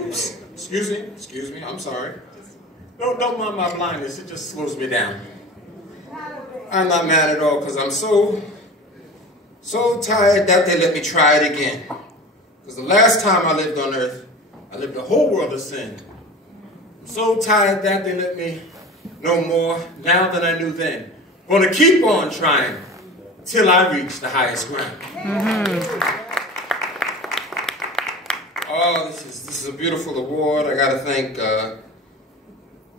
Oops. Excuse me, I'm sorry. Don't mind my blindness, it just slows me down. I'm not mad at all because I'm so tired that they let me try it again. Because the last time I lived on earth, I lived a whole world of sin. I'm so tired that they let me know more now than I knew then. I'm going to keep on trying till I reach the highest ground. Oh, this is a beautiful award. I got to thank the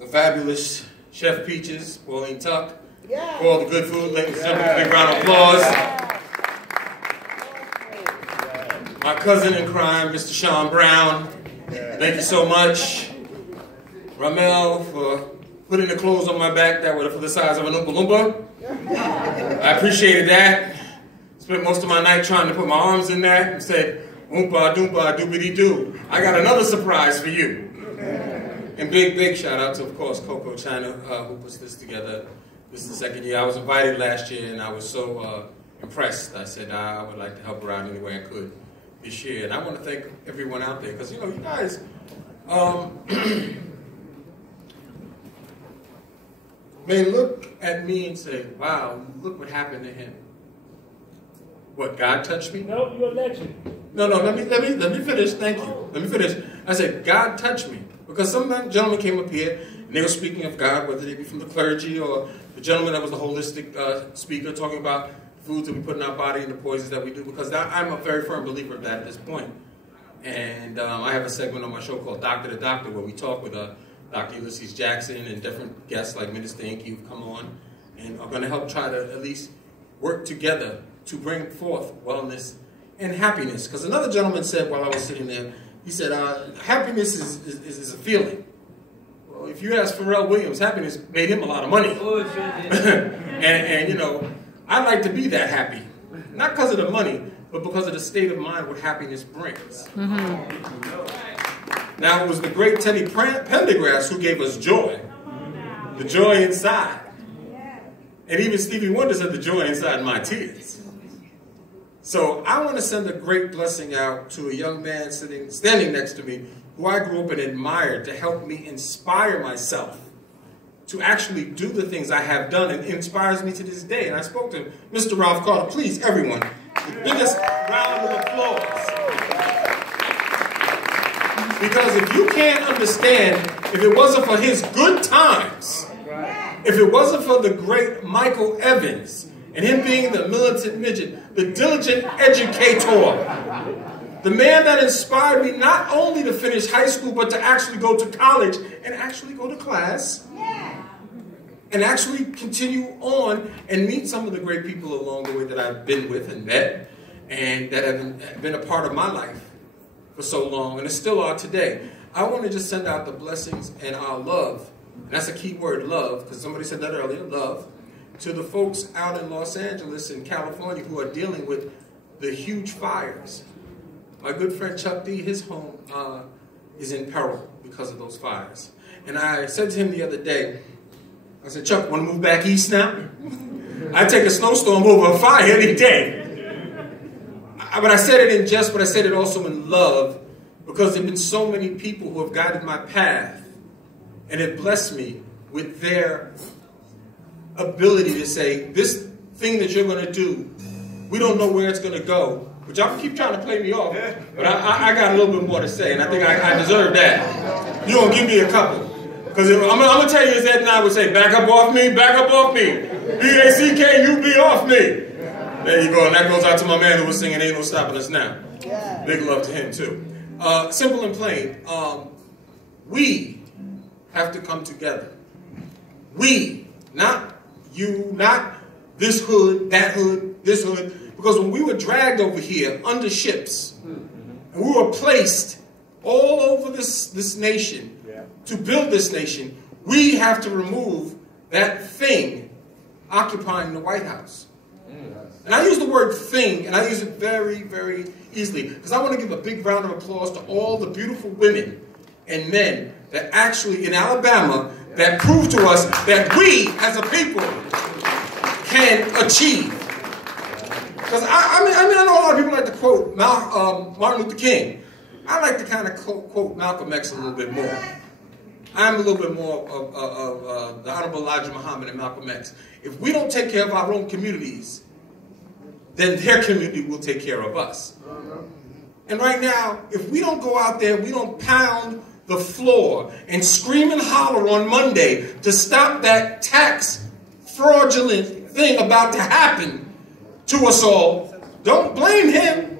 fabulous Chef Peaches, Pauline Tuck, for all the good food. Ladies and gentlemen, big round of applause. My cousin in crime, Mr. Sean Brown, thank you so much. Ramel for putting the clothes on my back that were for the size of an Oompa Loompa. I appreciated that. Spent most of my night trying to put my arms in that and said, Oompa Doompa Doobity Doo. I got another surprise for you. And big shout out to, of course, Coco China, who puts this together. This is the second year. I was invited last year and I was so impressed. I said I would like to help her out any way I could this year. And I want to thank everyone out there because, you know, you guys, may look at me and say, wow, look what happened to him. What, God touched me? No, you're a legend. No, let me finish, thank you. Let me finish. I said, God touched me. Because some gentlemen came up here and they were speaking of God, whether they be from the clergy or the gentleman that was the holistic speaker talking about foods that we put in our body and the poisons that we do. Because I'm a very firm believer of that at this point. And I have a segment on my show called Doctor to Doctor where we talk with Dr. Ulysses Jackson and different guests like Minister Inky who've come on and are going to help try to at least work together to bring forth wellness and happiness. Because another gentleman said while I was sitting there, he said, happiness is a feeling. Well, if you ask Pharrell Williams, happiness made him a lot of money. Oh, sure did. and, you know, I like to be that happy. Not because of the money, but because of the state of mind what happiness brings. Now, it was the great Teddy Pendergrass who gave us joy. The joy inside. And even Stevie Wonder said the joy inside my tears. So I want to send a great blessing out to a young man standing next to me who I grew up and admired to help me inspire myself to actually do the things I have done and inspires me to this day. And I spoke to him, Mr. Ralph Carter. Please, everyone, the biggest round of applause. Because if you can't understand, if it wasn't for his good times, if it wasn't for the great Michael Evans, and him being the militant midget, the diligent educator, the man that inspired me not only to finish high school, but to actually go to college and actually go to class, and actually continue on and meet some of the great people along the way that I've been with and met, and that have been a part of my life for so long, and still are today. I want to just send out the blessings and our love, and that's a key word, love, because somebody said that earlier, love, to the folks out in Los Angeles and California who are dealing with the huge fires. My good friend Chuck D, his home is in peril because of those fires. And I said to him the other day, I said, Chuck, want to move back east now? I'd take a snowstorm over a fire any day. But I said it in jest, but I said it also in love, because there have been so many people who have guided my path and have blessed me with their ability to say, this thing that you're going to do, we don't know where it's going to go. But y'all keep trying to play me off, but I got a little bit more to say, and I think I deserve that. You're going to give me a couple. Because I'm going to tell you as Ed and I would say, back up off me, back up off me. B-A-C-K-U-B off me. There you go, and that goes out to my man who was singing Ain't No Stopping Us Now. Big love to him, too. Simple and plain, we have to come together. We, not you, not this hood, that hood, this hood. Because when we were dragged over here under ships, and we were placed all over this nation to build this nation, we have to remove that thing occupying the White House. And I use the word thing, and I use it very, very easily, because I want to give a big round of applause to all the beautiful women and men that actually, in Alabama, that prove to us that we, as a people, can achieve. Because I know a lot of people like to quote Martin Luther King, I like to kind of quote Malcolm X a little bit more. I'm a little bit more of the Honorable Elijah Muhammad and Malcolm X. If we don't take care of our own communities, then their community will take care of us. And right now, if we don't go out there, we don't pound the floor and scream and holler on Monday to stop that tax fraudulent thing about to happen to us all, don't blame him.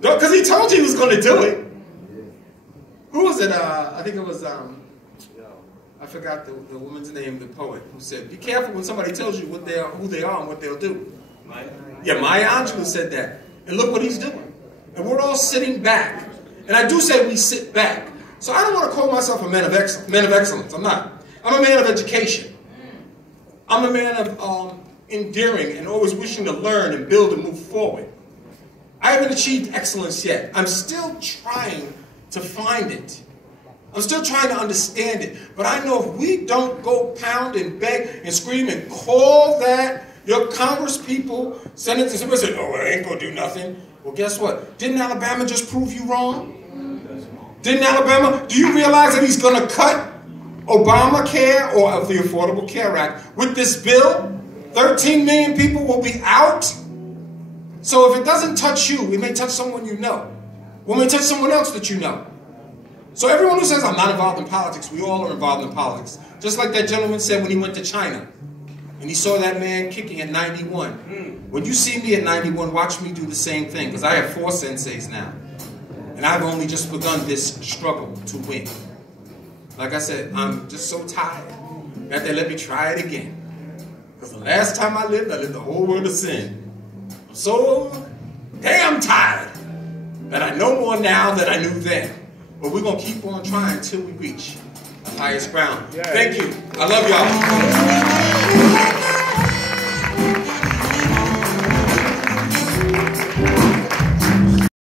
Because he told you he was going to do it. Who was it? I think it was, I forgot the woman's name, the poet, who said, be careful when somebody tells you who they are and what they'll do. Yeah, Maya Angelou said that. And look what he's doing. And we're all sitting back. And I do say we sit back. So I don't want to call myself a man of excellence. I'm not. I'm a man of education. I'm a man of endearing and always wishing to learn and build and move forward. I haven't achieved excellence yet. I'm still trying to find it. I'm still trying to understand it. But I know if we don't go pound and beg and scream and call that, your Congress people, senators, somebody say, oh, it ain't going to do nothing. Well, guess what? Didn't Alabama just prove you wrong? Didn't Alabama? Do you realize that he's going to cut Obamacare or of the Affordable Care Act with this bill? 13 million people will be out. So if it doesn't touch you, it may touch someone you know. Or it may touch someone else that you know. So everyone who says, I'm not involved in politics, we all are involved in politics. Just like that gentleman said when he went to China. And he saw that man kicking at 91. When you see me at 91, watch me do the same thing. Because I have 4 senseis now. And I've only just begun this struggle to win. Like I said, I'm just so tired that they let me try it again. Because the last time I lived the whole world of sin. I'm so damn tired that I know more now than I knew then. But we're going to keep on trying until we reach the highest ground. Thank you. I love y'all.